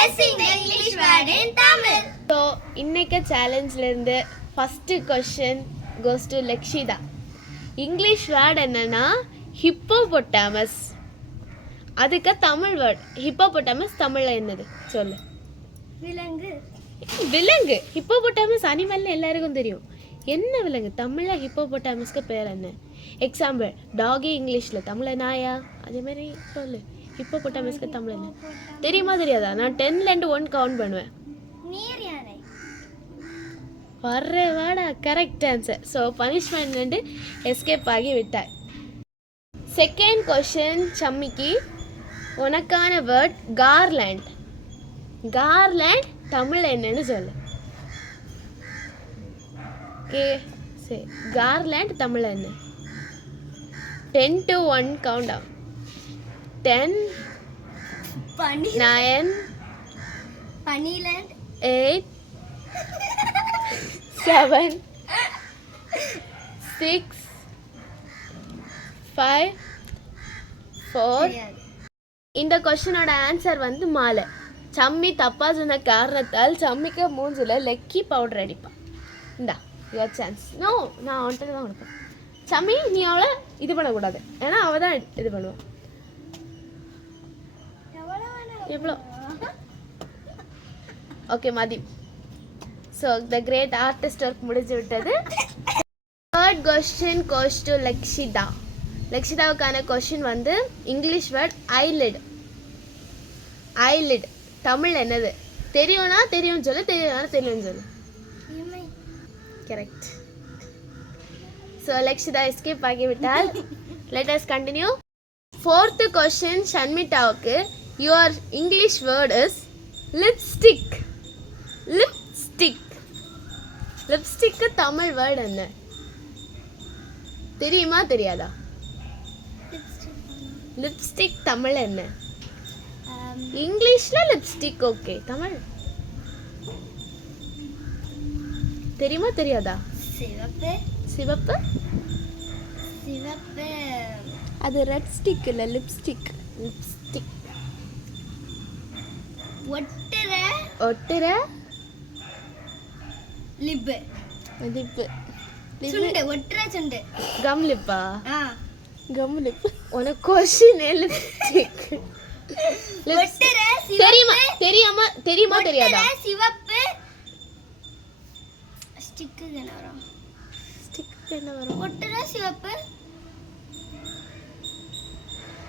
Guessing the English word in Tamil. So, இன்னைக்கு சேலஞ்சில் இருந்து first question cos to Lakshitha. English word என்னன்னா hippopotamus. அதுக்கு Tamil word hippopotamus தமிழில் என்னது சொல்லு. விலங்கு. விலங்கு. ஹிப்போபொட்டாமஸ் அனிமல்னு எல்லாருக்கும் தெரியும். என்ன விலங்கு? தமிழில் ஹிப்போபொட்டாமஸ்க்கு பேர் என்ன? எக்ஸாம்பிள் டாகி இங்கிலீஷில் தமிழில் நாயா, அதே மாதிரி சொல்லு. ஹிப்போபொட்டாமஸ்க்கு தமிழ் என்ன தெரியுமா தெரியாதா? நான் 10லேருந்து 1 கவுண்ட் பண்ணுவேன். நீர் யானை. வர்ற வாடா correct answer. So punishment escape ஆகி விட்டாய். செகண்ட் கொஷின் சம்மிக்கு. உனக்கான வேர்ட் கார்லேண்ட். கார்லேண்ட் தமிழ் என்னன்னு சொல்லு. ஓகே சரி, கார்லேண்ட் தமிழ் என்ன? 10 to 1 கவுண்ட் ஆகும். 10 9 பனிலேண்ட் 8 7 6 5 4. இந்த கொஸ்டினோட ஆன்சர் வந்து மாலை. சம்மி தப்பா சொன்ன காரணத்தால் சம்மிக்கு மூஞ்சில் லெக்கி பவுடர் அடிப்பான். இந்தா யுவர் சான்ஸ். நோ, நான் அவன்கிட்ட தான் கொடுப்பேன். சம்மி நீ அவளை இது பண்ணக்கூடாது, ஏன்னா அவள் தான் இது பண்ணுவான். எவ்வளோ? Okay Mathi. So the great artist work முடிஞ்சு விட்டது. Third question goes to Lakshitha. லக்ஷிதாவுக்கான கொஸ்டின் வந்து English word eyelid. Eyelid Tamil என்னது? தெரியும்னா தெரியும்னு சொல்லு, தெரியும்னா தெரியும்னு சொல்லு. கரெக்ட். ஸோ லக்ஷிதா எஸ்கேப் ஆகிவிட்டால். Let us continue. Fourth question ஷன்மிதாவுக்கு. Your English word is lipstick. Lipstick. லிப்ஸ்டிக்கு தமிழ் வேர்டு என்ன தெரியுமா தெரியாதா? லிப்ஸ்டிக் தமிழ் என்ன? இங்கிலீஷ்ல லிப்ஸ்டிக் ஓகே, தமிழ் தெரியுமா தெரியாதா? சிவப்பு. சிவப்பு. சிவப்பு அது ரெட் ஸ்டிக் இல்ல, லிப்ஸ்டிக். லிப்ஸ்டிக். ஒட்டுற. ஒட்டுற. லிப். லிப். சுண்டு. ஒட்டுற சுண்டு. கம் லிப்பா? Gum lip. உனக்கு கொஸ்டின் லிப்ஸ்டிக். ஒட்டுற. தெரியுமா தெரியாம தெரியுமா தெரியாதா? சிவப்பு. ஸ்டிக்கு என்ன வரும்? ஸ்டிக் என்ன வரும்? ஒட்டுற சிவப்பு.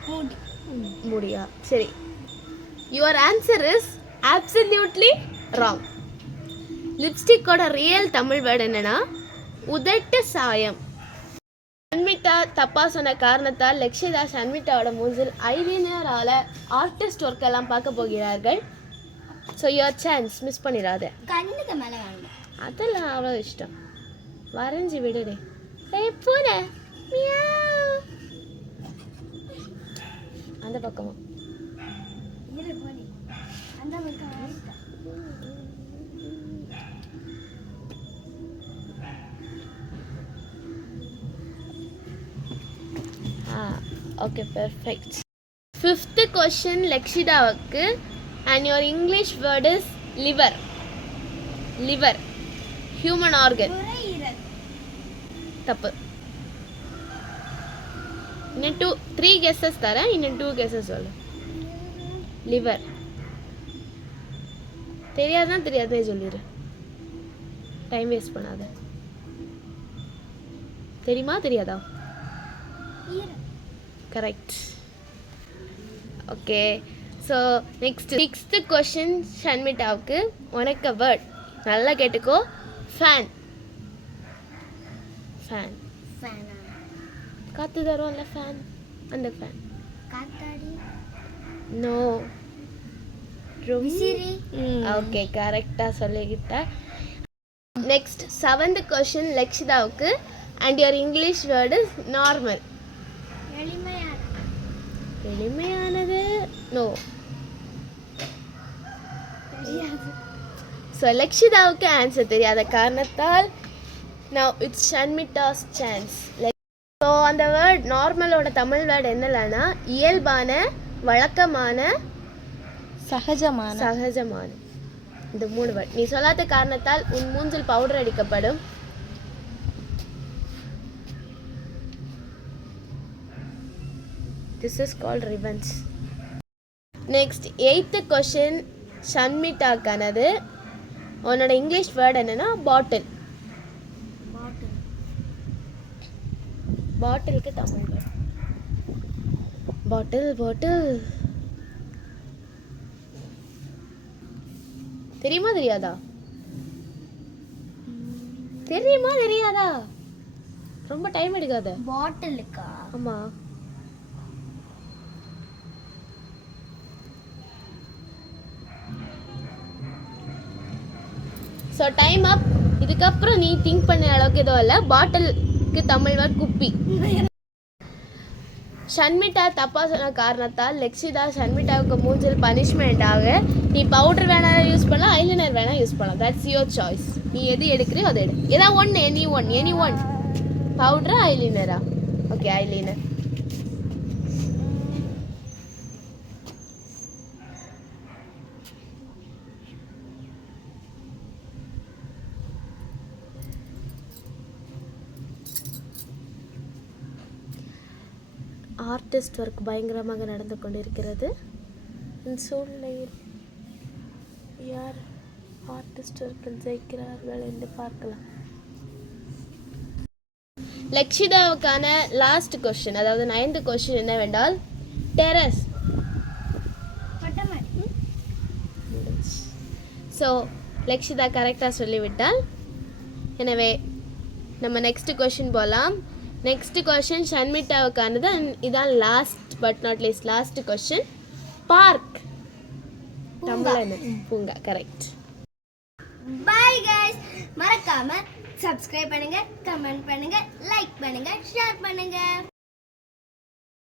மூடி. முடியா? சரி. Your answer is absolutely wrong. லிப்ஸ்டிக்கோட ரியல் தமிழ் வேர்டு என்னன்னா உதட்டு சாயம். ஷன்மிதா தப்பா சொன்ன காரணத்தால் லக்ஷிதா ஷன்மிதாவோட மூஞ்சில் ஐலைனரால ஆர்டிஸ்ட் ஒர்க் எல்லாம் பார்க்க போகிறார்கள். ஸோ யுவர் சான்ஸ் மிஸ் பண்ணிடாத. கண்ணுக்கு மேலே வேண்டாம். அதெல்லாம் அவ்வளோ இஷ்டம். வரைஞ்சி விடுடே. ஏய் பூனை மியாவ். அந்த பக்கமா இரு போடி. அந்த பக்கம் ஆயிட்டா. Okay perfect. ஃபிஃப்த்து கொஷின் லக்ஷிதாவுக்கு. And your English word is liver. Liver human organ. தப்பு. இன்னும் 3 கெஸ்ஸஸ் தரேன், இன்னும் 2 கெஸ்ஸஸ் சொல்லு. லிவர் தெரியாதுன்னா தெரியாதே சொல்லிடு. டைம் வேஸ்ட் பண்ணாத. தெரியுமா தெரியாதா? Correct. Okay so next 6th question ஷன்மிதாவுக்கு. உனக்கு வேர்ட் நல்லா கேட்டுக்கோ. ஃபேன். ஃபேன். ஃபேனா? காற்று தரும்ல ஃபேன், அந்த ஃபேன். காத்தாடி. நோ. விசிறி. ஓகே கரெக்டாக சொல்லிக்கிட்ட. நெக்ஸ்ட் 7th கொஷின் லக்ஷிதாவுக்கு. And your English word is normal. எளிமையானது. நோ. ஸோ லக்ஷிதாவுக்கு ஆன்சர் தெரியாத காரணத்தால் now it's Shanmitha's chance. So அந்த வேர்ட் நார்மலோட தமிழ் வேர்டு என்னலன்னா இயல்பான, வழக்கமான, சகஜமான. இந்த 3 வேர்ட் நீ சொல்லாத காரணத்தால் உன் மூஞ்சில் பவுடர் அடிக்கப்படும். This is called revenge. Next 8th question ஷண்மிதாக்கானது. உன்னோட இங்கிலீஷ் வேர்ட் என்னன்னா பாட்டில். பாட்டிலுக்கு தமிழ் வேர்ட் பாட்டில். தெரியுமா தெரியாதா? ரொம்ப டைம் எடுக்காத. பாட்டிலுக்கா? ஆமா. ஸோ டைம் அப். இதுக்கப்புறம் நீ திங்க் பண்ண அளவுக்கு எதுவும் இல்லை. பாட்டிலுக்கு தமிழ் வேர்ட் குப்பி. ஷண்மிதா தப்பா சொன்ன காரணத்தால் லெக்ஷிதா ஷண்மிதாவுக்கு மூஞ்சில் பனிஷ்மெண்ட் ஆக நீ பவுடர் வேணா யூஸ் பண்ணலாம், ஐலைனர் வேணா யூஸ் பண்ணலாம். That's your choice. நீ எது எடுக்கிறியோ அதை எடு. ஏதாவது ஒன்று, எனி ஒன். பவுடரா ஐலைனரா? Okay, eyeliner. ஆர்டிஸ்ட் ஒர்க் பயங்கரமாக நடந்து கொண்டிருக்கிறது. சூழ்நிலையில் யார் ஆர்டிஸ்ட் ஒர்க்கில் ஜெயிக்கிறார்கள் என்று பார்க்கலாம். லக்ஷிதாவுக்கான லாஸ்ட் கொஸ்டின், அதாவது 9th கொஸ்டின் என்னவென்றால் டெரஸ். ஸோ லக்ஷிதா கரெக்டாக சொல்லிவிட்டால். எனவே நம்ம நெக்ஸ்ட் கொஸ்டின் போகலாம். நெக்ஸ்ட் கொஸ்டின் ஷண்மிதாவுக்கானது. இதான் last but not least last question. Park Tamil பூங்கா. கரெக்ட். Bye guys. மறக்காம சப்ஸ்கிரைப் பண்ணுங்க, கமெண்ட் பண்ணுங்க, லைக் பண்ணுங்க, ஷேர் பண்ணுங்க.